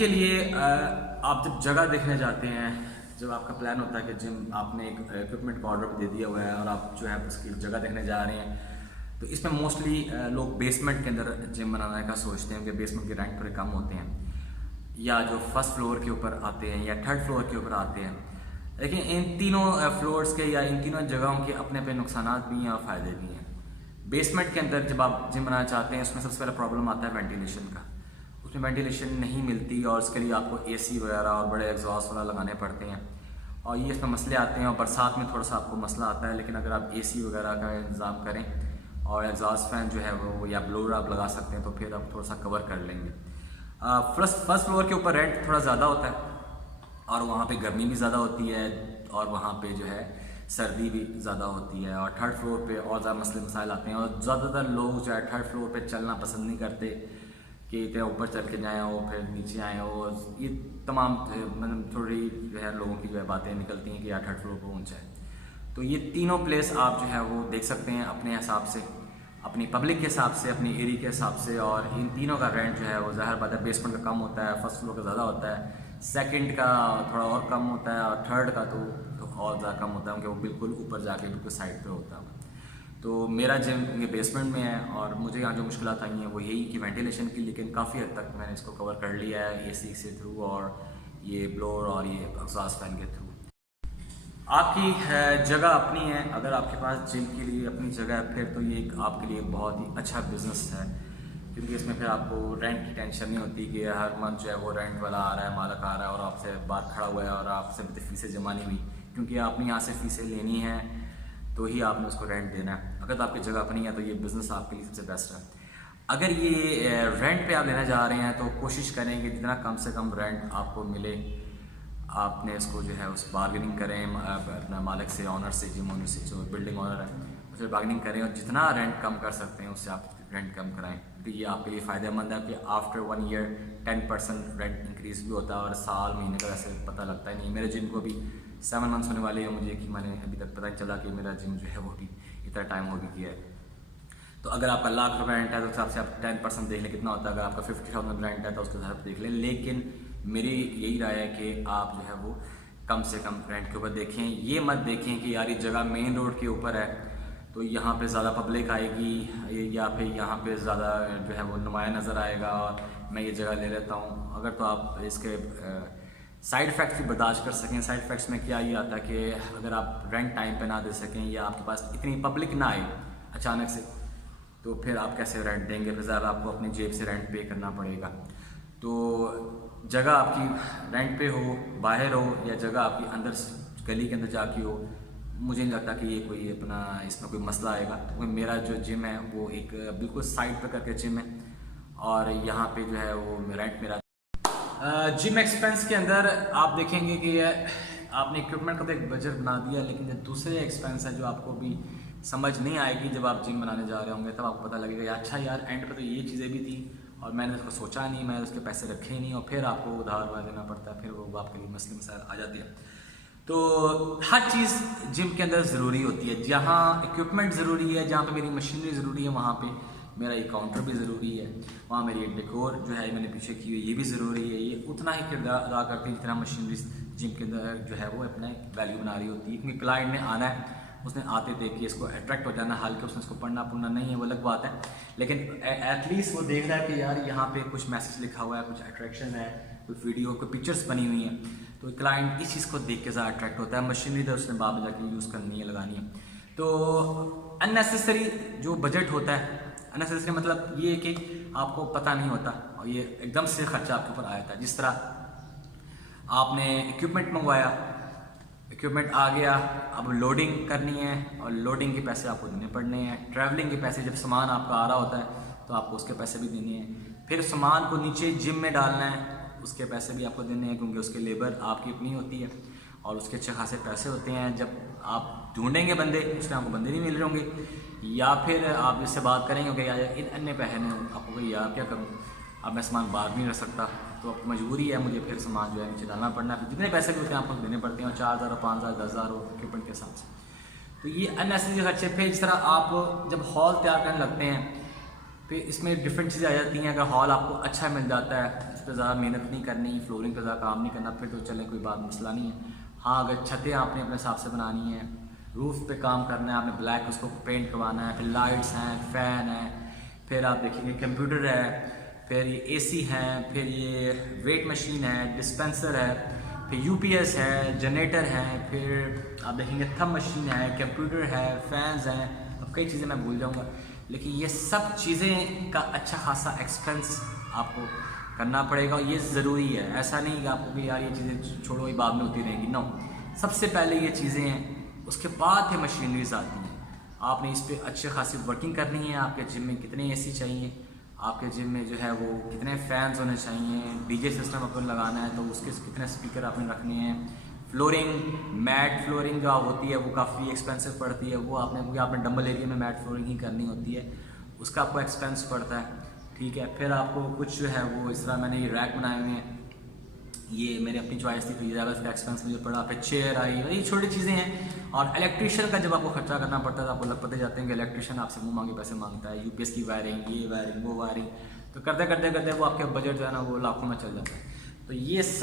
के लिए आप जब जगह देखने जाते हैं, जब आपका प्लान होता है कि जिम आपने एक इक्विपमेंट का ऑर्डर दे दिया हुआ है और आप जो है उसकी जगह देखने जा रहे हैं, तो इसमें मोस्टली लोग बेसमेंट के अंदर जिम बनाने का सोचते हैं कि बेसमेंट के रेंट थोड़े कम होते हैं, या जो फर्स्ट फ्लोर के ऊपर आते हैं या थर्ड फ्लोर के ऊपर आते हैं। लेकिन इन तीनों फ्लोर्स के या इन तीनों जगहों के अपने अपने नुकसान भी हैं और फ़ायदे भी हैं। बेसमेंट के अंदर जब आप जिम बनाना चाहते हैं, उसमें सबसे पहला प्रॉब्लम आता है वेंटिलेशन का। उसमें वेंटिलेशन नहीं मिलती और उसके लिए आपको एसी वगैरह और बड़े एग्जॉस्ट वगैरह लगाने पड़ते हैं, और ये इसमें मसले आते हैं। और बरसात में थोड़ा सा आपको मसला आता है, लेकिन अगर आप एसी वगैरह का इंतज़ाम करें और एग्जॉस्ट फैन जो है वो या ब्लोअर आप लगा सकते हैं, तो फिर आप थोड़ा सा कवर कर लेंगे। फर्स्ट फ्लोर के ऊपर रेंट थोड़ा ज़्यादा होता है और वहाँ पे गर्मी भी ज़्यादा होती है और वहाँ पे जो है सर्दी भी ज़्यादा होती है। और थर्ड फ्लोर पे और ज़्यादा मसले मसाइल आते हैं, और ज़्यादातर लोग जो है थर्ड फ्लोर पे चलना पसंद नहीं करते कि इतने ऊपर चल के जाएँ हो फिर नीचे आए हो। ये तमाम मतलब थोड़ी जो है लोगों की जो है बातें निकलती हैं कि यार थर्ड फ्लोर पर पहुँच जाए। तो ये तीनों प्लेस आप जो है वो देख सकते हैं अपने हिसाब से, अपनी पब्लिक के हिसाब से, अपनी एरिया के हिसाब से। और इन तीनों का रेंट जो है वो ज़ाहिर बात है बेसमेंट का कम होता है, फर्स्ट फ्लोर का ज़्यादा होता है, सेकंड का थोड़ा और कम होता है, और थर्ड का तो और ज़्यादा कम होता है क्योंकि वो बिल्कुल ऊपर जाके बिल्कुल साइड पे होता है। तो मेरा जिम ये बेसमेंट में है और मुझे यहाँ जो मुश्किलात आई हैं वो यही कि वेंटिलेशन की, लेकिन काफ़ी हद तक मैंने इसको कवर कर लिया है एसी से थ्रू और ये ब्लोअर और ये एग्जॉस्ट फैन के थ्रू। आपकी जगह अपनी है, अगर आपके पास जिम के लिए अपनी जगह है फिर तो ये एक आपके लिए बहुत ही अच्छा बिजनेस है, क्योंकि इसमें फिर आपको रेंट की टेंशन नहीं होती कि हर मंथ जो है वो रेंट वाला आ रहा है, मालिक आ रहा है और आपसे बात खड़ा हुआ है और आपसे फीसें जमा नहीं हुई, क्योंकि आपने यहाँ से फीसें लेनी है तो ही आपने उसको रेंट देना है। अगर तो आपकी जगह अपनी है तो ये बिज़नेस आपके लिए सबसे बेस्ट है। अगर ये रेंट पे आप लेना जा रहे हैं तो कोशिश करें कि जितना कम से कम रेंट आपको मिले, आपने इसको जो है उस बार्गेनिंग करें अपना मालिक से, ऑनर से, जिम ऑनर से, जो बिल्डिंग ऑनर है उससे बार्गेनिंग करें और जितना रेंट कम कर सकते हैं उससे आप रेंट कम कराएं। तो ये आपके लिए फ़ायदेमंद है कि आफ्टर 1 ईयर 10% रेंट इंक्रीज़ भी होता है और साल महीने का वैसे पता लगता ही नहीं। मेरे जिम को भी 7 मंथ्स होने वाले हैं मुझे, कि मैंने अभी तक पता नहीं चला कि मेरा जिम जो है वो भी इतना टाइम हो भी गया है। तो अगर आपका लाख रुपये रेंट है तो उस हिसाब से आप 10% देख लें कितना होता है। अगर आपका 50,000 रेंट है तो उसके हिसाब से देख लें, लेकिन मेरी यही राय है कि आप जो है वो कम से कम रेंट के ऊपर देखें। ये मत देखें कि यार ये जगह मेन रोड के ऊपर है तो यहाँ पे ज़्यादा पब्लिक आएगी या फिर यहाँ पे ज़्यादा जो है वो नुमाया नज़र आएगा और मैं ये जगह ले लेता हूँ। अगर तो आप इसके साइड इफ़ेक्ट्स भी बर्दाश्त कर सकें। साइड इफ़ेक्ट्स में क्या ये आता है कि अगर आप रेंट टाइम पे ना दे सकें या आपके पास इतनी पब्लिक ना आए अचानक से, तो फिर आप कैसे रेंट देंगे, फिर ज़्यादा आपको अपनी जेब से रेंट पे करना पड़ेगा। तो जगह आपकी रेंट पे हो, बाहर हो, या जगह आपकी अंदर गली के अंदर जाके हो, मुझे नहीं लगता कि ये कोई अपना इसमें कोई मसला आएगा। तो मेरा जो जिम है वो एक बिल्कुल साइड पर करके जिम है और यहाँ पे जो है वो रेंट मेरा। जिम एक्सपेंस के अंदर आप देखेंगे कि आपने इक्विपमेंट का तो एक बजट बना दिया, लेकिन जो दूसरे एक्सपेंस है जो आपको भी समझ नहीं आएगी जब आप जिम बनाने जा रहे होंगे, तब आपको पता लगेगा अच्छा यार एंड पर तो ये चीज़ें भी थी और मैंने उसको सोचा नहीं, मैं उसके पैसे रखे नहीं, और फिर आपको उधार देना पड़ता है, फिर वो आपके लिए मसले मसाइल आ जाती है। तो हर चीज़ जिम के अंदर ज़रूरी होती है। जहाँ इक्विपमेंट ज़रूरी है, जहाँ पे मेरी मशीनरी ज़रूरी है, वहाँ पे मेरा ये काउंटर भी ज़रूरी है, वहाँ मेरी डेकोर जो है मैंने पीछे की हुई ये भी ज़रूरी है। ये उतना ही किरदार अदा करती है जितना मशीनरी जिम के अंदर जो है वो अपना वैल्यू बना रही होती है। क्योंकि क्लाइंट ने आना है, उसने आते देख के इसको अट्रैक्ट हो जाना, हालांकि उसने इसको पढ़ना पुढ़ना नहीं है वो अलग बात है, लेकिन एटलीस्ट वो देख रहा है कि यार यहाँ पे कुछ मैसेज लिखा हुआ है, कुछ अट्रैक्शन है, कोई वीडियो, कोई पिक्चर्स बनी हुई हैं, तो क्लाइंट इस चीज़ को देख के ज़्यादा अट्रैक्ट होता है। मशीनरी तो उसने बाद में जाके यूज़ करनी है, लगानी है। तो अननेसेसरी जो बजट होता है, अननेसेसरी मतलब ये कि आपको पता नहीं होता और ये एकदम से खर्चा आपके ऊपर आया था। जिस तरह आपने इक्विपमेंट मंगवाया, इक्विपमेंट आ गया, अब लोडिंग करनी है और लोडिंग के पैसे आपको देने पड़ने हैं। ट्रैवलिंग के पैसे, जब सामान आपका आ रहा होता है तो आपको उसके पैसे भी देने हैं। फिर सामान को नीचे जिम में डालना है, उसके पैसे भी आपको देने हैं, क्योंकि उसके लेबर आपकी अपनी होती है और उसके अच्छे खासे पैसे होते हैं। जब आप ढूंढेंगे बंदे, उसमें आपको बंदे नहीं मिल रहे होंगे, या फिर आप इससे बात करेंगे कि यार इन अन्य पैसे ने आपको कोई यार क्या करूँ, अब मैं सामान बाहर नहीं रख सकता, तो अब मजबूरी है मुझे फिर सामान जो है नीचे डालना पड़ना है। जितने पैसे भी होते हैं आपको देने पड़ते हैं, 4,000 5,000 10,000 इक्विपमेंट के हिसाब से। तो ये अननेसेसरी खर्चे। फिर इस तरह आप जब हॉल तैयार करने लगते हैं, फिर इसमें डिफरेंट चीज़ें आ जाती हैं। अगर हॉल आपको अच्छा मिल जाता है छत पे ज़्यादा मेहनत नहीं करनी, फ्लोरिंग पे ज़्यादा काम नहीं करना, फिर तो चले कोई बात मसला नहीं है। हाँ, अगर छतें आपने अपने हिसाब से बनानी है, रूफ़ पे काम करना है, आपने ब्लैक उसको पेंट करवाना है, फिर लाइट्स हैं, फ़ैन है, फिर आप देखेंगे कंप्यूटर है, फिर ये एसी हैं, फिर ये वेट मशीन है, डिस्पेंसर है, फिर यूपीएस है, जनरेटर है, फिर आप देखेंगे थंब मशीन है, कंप्यूटर है, फैंस हैं, अब कई चीज़ें मैं भूल जाऊँगा, लेकिन ये सब चीज़ें का अच्छा खासा एक्सपेंस आपको करना पड़ेगा और ये ज़रूरी है। ऐसा नहीं कि आपको कि यार ये चीज़ें छोड़ो, ये बाद में होती रहेंगी, नो। सबसे पहले ये चीज़ें हैं, उसके बाद फिर मशीनरीज आती हैं। आपने इस पर अच्छी खासी वर्किंग करनी है। आपके जिम में कितने एसी चाहिए, आपके जिम में जो है वो कितने फैंस होने चाहिए, डीजे सिस्टम अपन लगाना है तो उसके कितने स्पीकर आपने रखने हैं, फ्लोरिंग, मैट फ्लोरिंग जो होती है वो काफ़ी एक्सपेंसिव पड़ती है, वो आपने क्योंकि आपने डंबल एरिया में मैट फ्लोरिंग ही करनी होती है, उसका आपको एक्सपेंस पड़ता है, ठीक है। फिर आपको कुछ जो है वो इस तरह मैंने ये रैक बनाए हुए हैं, ये मेरी अपनी चॉइस थी, तो ये ज़्यादा इसका एक्सपेंस मुझे पड़ा। फिर चेयर आई, ये छोटी चीज़ें हैं। और इलेक्ट्रिशियन का जब आपको खर्चा करना पड़ता है तो आपको लग पते जाते हैं कि इलेक्ट्रिशियन आपसे मुँह मांगे पैसे मांगता है, यूपीएस की वायरिंग, ये वायरिंग, वो वायरिंग, तो करते करते करते वो आपके बजट जो है ना वो लाखों में चल जाता है। तो ये